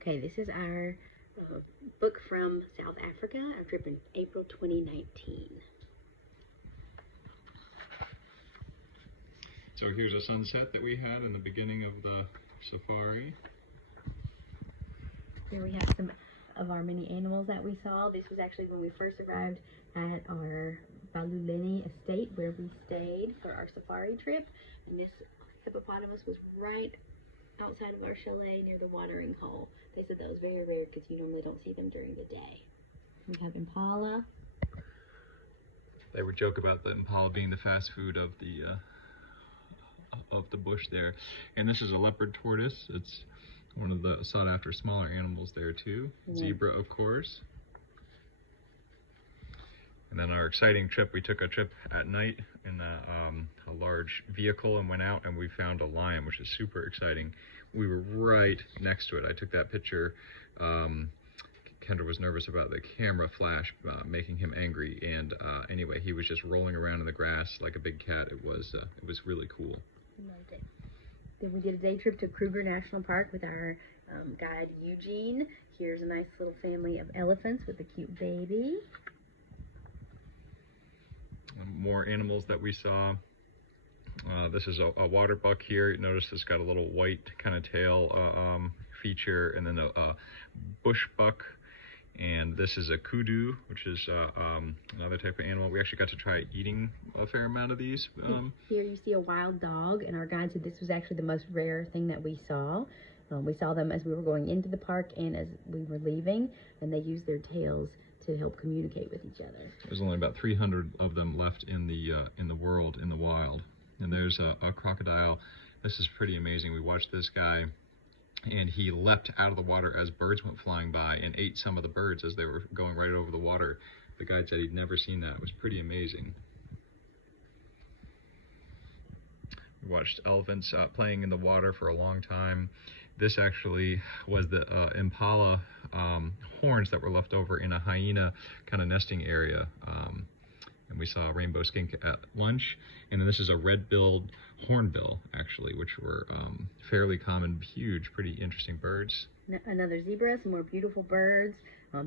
Okay, this is our book from South Africa, our trip in April 2019. So here's a sunset that we had in the beginning of the safari. Here we have some of our many animals that we saw. This was actually when we first arrived at our Baluleni estate where we stayed for our safari trip. And this hippopotamus was right outside of our chalet near the watering hole. They said that was very rare because you normally don't see them during the day. We have impala. They would joke about the impala being the fast food of the bush there. And this is a leopard tortoise. It's one of the sought after smaller animals there too. Zebra, of course. And then our exciting trip, we took a trip at night in a large vehicle and went out and we found a lion, which is super exciting. We were right next to it. I took that picture. Kendra was nervous about the camera flash making him angry, and anyway, he was just rolling around in the grass like a big cat. It was really cool. Loved it. Then we did a day trip to Kruger National Park with our guide Eugene. Here's a nice little family of elephants with a cute baby. More animals that we saw. This is a water buck here. Notice it's got a little white kind of tail feature, and then a bush buck. And this is a kudu, which is another type of animal. We actually got to try eating a fair amount of these. Here you see a wild dog, and our guide said this was actually the most rare thing that we saw. We saw them as we were going into the park and as we were leaving, and they used their tails to help communicate with each other. There's only about 300 of them left in the world, in the wild. And there's a crocodile. This is pretty amazing. We watched this guy, and he leapt out of the water as birds went flying by and ate some of the birds as they were going right over the water. The guide said he'd never seen that. It was pretty amazing. We watched elephants playing in the water for a long time. This actually was the impala horns that were left over in a hyena kind of nesting area. And we saw a rainbow skink at lunch. And then this is a red-billed hornbill, actually, which were fairly common, huge, pretty interesting birds. Another zebra, some more beautiful birds.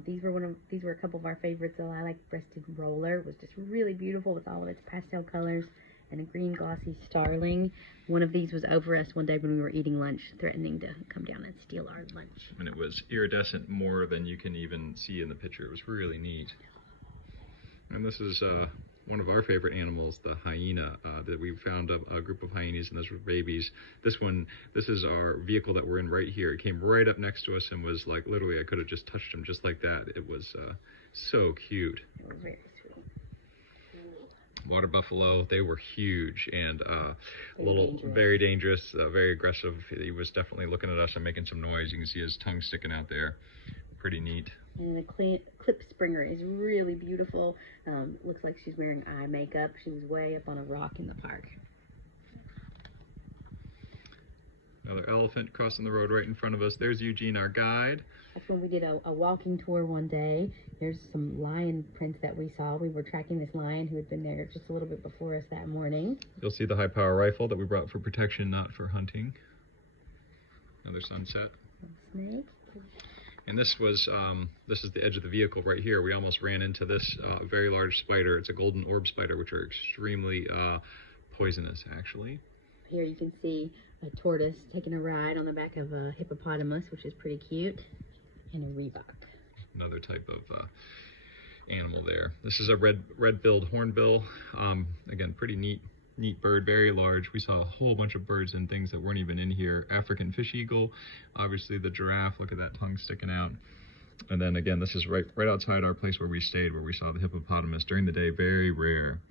These were a couple of our favorites. The lilac-breasted roller was just really beautiful with all of its pastel colors, and a green glossy starling. One of these was over us one day when we were eating lunch, threatening to come down and steal our lunch. And it was iridescent more than you can even see in the picture. It was really neat. And this is one of our favorite animals, the hyena, that we found a group of hyenas, and those were babies. This is our vehicle that we're in right here. It came right up next to us and was like, literally, I could have just touched him just like that. It was so cute. It was very sweet. Water buffalo, they were huge and Very dangerous, very aggressive. He was definitely looking at us and making some noise. You can see his tongue sticking out there. Pretty neat. And the clip springer is really beautiful. Looks like she's wearing eye makeup. She was way up on a rock in the park. Another elephant crossing the road right in front of us. There's Eugene, our guide. That's when we did a walking tour one day. Here's some lion prints that we saw. We were tracking this lion who had been there just a little bit before us that morning. You'll see the high-power rifle that we brought for protection, not for hunting. Another sunset. Snake. And this is the edge of the vehicle right here. We almost ran into this very large spider. It's a golden orb spider, which are extremely poisonous, actually. Here you can see a tortoise taking a ride on the back of a hippopotamus, which is pretty cute, and a reebok. Another type of animal there. This is a red-billed hornbill. Again, pretty neat bird, very large. We saw a whole bunch of birds and things that weren't even in here. African fish eagle, obviously the giraffe. Look at that tongue sticking out. And then again, this is right outside our place where we stayed, where we saw the hippopotamus during the day. Very rare.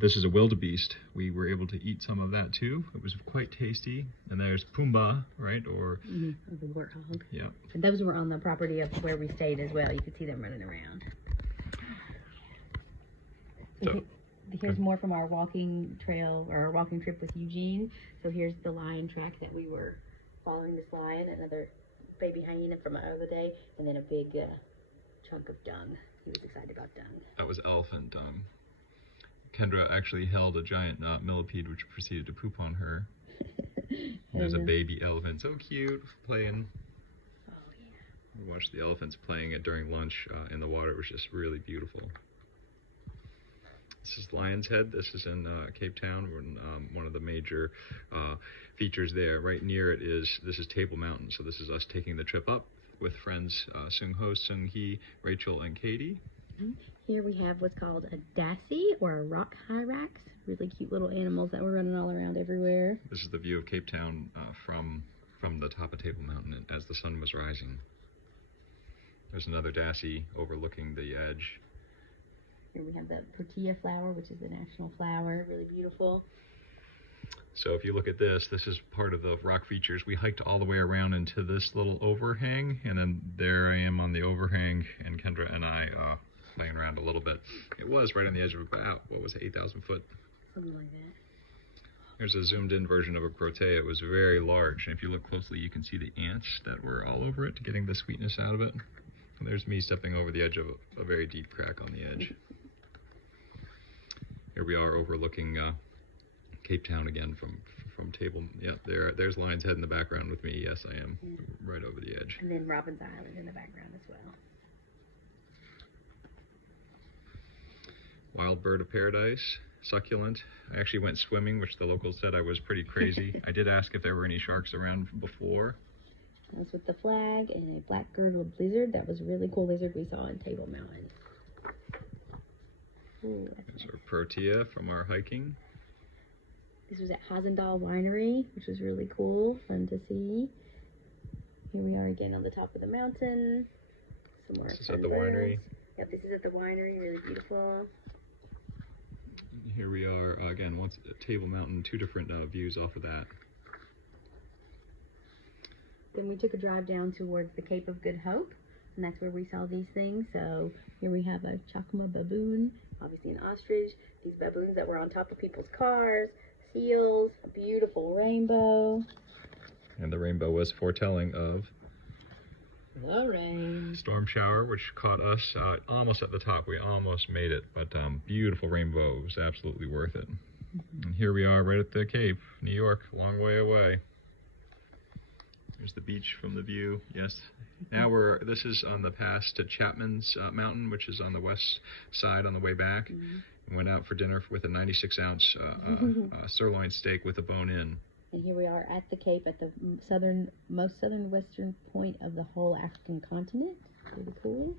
This is a wildebeest. We were able to eat some of that too. It was quite tasty. And there's Pumbaa, right? Or the warthog. Yeah. And those were on the property of where we stayed as well. You could see them running around. So, here's more from our walking trail, or our walking trip with Eugene. So here's the lion track that we were following. This lion, another baby hyena from our other day, and then a big chunk of dung. He was excited about dung. That was elephant dung. Kendra actually held a giant millipede, which proceeded to poop on her. There's a baby elephant, so cute, playing. We watched the elephants playing it during lunch in the water. It was just really beautiful. This is Lion's Head. This is in Cape Town. One of the major features there. Right near it this is Table Mountain. So this is us taking the trip up with friends Seung, Seung, Rachael, and Katie. Here we have what's called a dassy or a rock hyrax. Really cute little animals that were running all around everywhere. This is the view of Cape Town from the top of Table Mountain as the sun was rising. There's another dassy overlooking the edge. Here we have the protea flower, which is the national flower. Really beautiful. So if you look at this is part of the rock features. We hiked all the way around into this little overhang, and then there I am on the overhang, and Kendra and I playing around a little bit. It was right on the edge of about, 8,000 foot? Something like that. Here's a zoomed in version of a protea. It was very large, and if you look closely you can see the ants that were all over it, getting the sweetness out of it. And there's me stepping over the edge of a very deep crack on the edge. Here we are overlooking Cape Town again from Table. Yeah, there's Lion's Head in the background with me. Yes, I am right over the edge. And then Robin's Island in the background as well. Wild bird of paradise, succulent. I actually went swimming, which the locals said I was pretty crazy. I did ask if there were any sharks around before. That's with the flag and a black girdled lizard. That was a really cool lizard we saw in Table Mountain. Ooh, there's our protea from our hiking. This was at Hazendal Winery, which was really cool, fun to see. Here we are again on the top of the mountain. Some more this is at the winery. Yep, this is at the winery, really beautiful. Here we are again, once at Table Mountain, two different views off of that. Then we took a drive down towards the Cape of Good Hope, and that's where we saw these things. So here we have a chacma baboon, obviously an ostrich, these baboons that were on top of people's cars, seals, a beautiful rainbow. And the rainbow was foretelling of the rain. Storm shower, which caught us almost at the top. We almost made it, but beautiful rainbow. It was absolutely worth it. And here we are right at the Cape, New York, long way away. There's the beach from the view. Yes. Now this is on the pass to Chapman's Mountain, which is on the west side on the way back. We went out for dinner with a 96-ounce sirloin steak with a bone in. And here we are at the Cape, at the most southern-western point of the whole African continent. Really cool.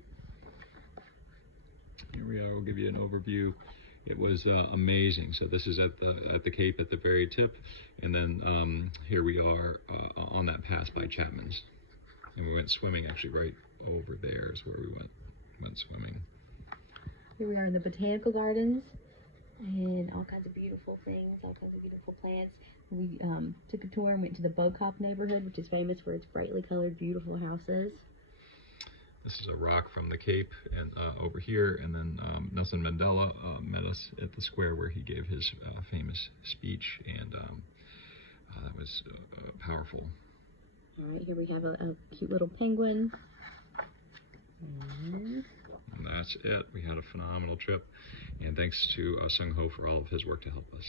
Here we are. We'll give you an overview. It was amazing. So this is at the Cape at the very tip, and then here we are on that pass by Chapman's, and we went swimming actually right over there is where we went swimming. Here we are in the botanical gardens, and all kinds of beautiful things, all kinds of beautiful plants. We took a tour and went to the Bokop neighborhood, which is famous for its brightly colored, beautiful houses. This is a rock from the Cape and over here, and then Nelson Mandela met us at the square where he gave his famous speech, and that was powerful. All right, here we have a cute little penguin. And that's it. We had a phenomenal trip, and thanks to Seung for all of his work to help us.